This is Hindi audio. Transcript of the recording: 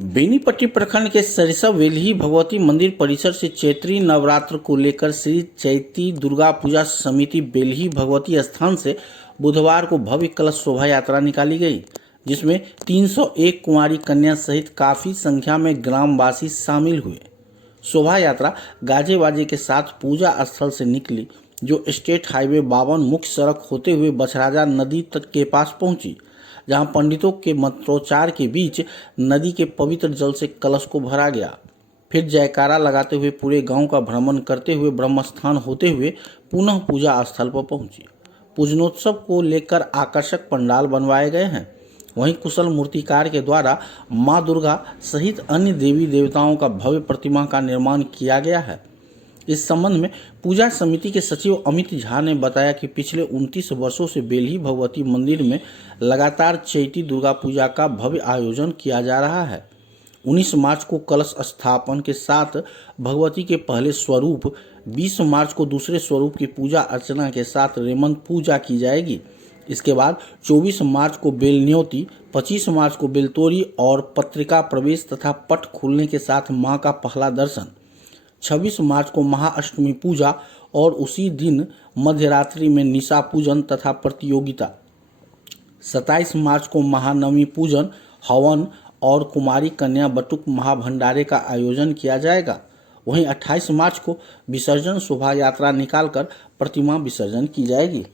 बेनीपट्टी प्रखंड के सरिसा वेल्ही भगवती मंदिर परिसर से चैत्री नवरात्र को लेकर श्री चैती दुर्गा पूजा समिति बेल्ही भगवती स्थान से बुधवार को भव्य कलश शोभा यात्रा निकाली गई, जिसमें 301 कुंवारी कन्या सहित काफी संख्या में ग्रामवासी शामिल हुए। शोभा यात्रा गाजे बाजे के साथ पूजा स्थल से निकली, जो स्टेट हाईवे 52 मुख्य सड़क होते हुए बछराजा नदी तक के पास पहुंची, जहां पंडितों के मंत्रोच्चार के बीच नदी के पवित्र जल से कलश को भरा गया। फिर जयकारा लगाते हुए पूरे गांव का भ्रमण करते हुए ब्रह्मस्थान होते हुए पुनः पूजा स्थल पर पहुंची। पूजनोत्सव को लेकर आकर्षक पंडाल बनवाए गए हैं। वहीं कुशल मूर्तिकार के द्वारा मां दुर्गा सहित अन्य देवी देवताओं का भव्य प्रतिमा का निर्माण किया गया है। इस संबंध में पूजा समिति के सचिव अमित झा ने बताया कि पिछले 29 वर्षों से बेल्ही भगवती मंदिर में लगातार चैती दुर्गा पूजा का भव्य आयोजन किया जा रहा है। 19 मार्च को कलश स्थापन के साथ भगवती के पहले स्वरूप, 20 मार्च को दूसरे स्वरूप की पूजा अर्चना के साथ रेमन पूजा की जाएगी। इसके बाद 24 मार्च को बेल न्योती, 25 मार्च को बेलतोरी और पत्रिका प्रवेश तथा पट खुलने के साथ मां का पहला दर्शन, 26 मार्च को महाअष्टमी पूजा और उसी दिन मध्यरात्रि में निशा पूजन तथा प्रतियोगिता, 27 मार्च को महानवमी पूजन, हवन और कुमारी कन्या बटुक महाभंडारे का आयोजन किया जाएगा। वहीं 28 मार्च को विसर्जन शोभा यात्रा निकालकर प्रतिमा विसर्जन की जाएगी।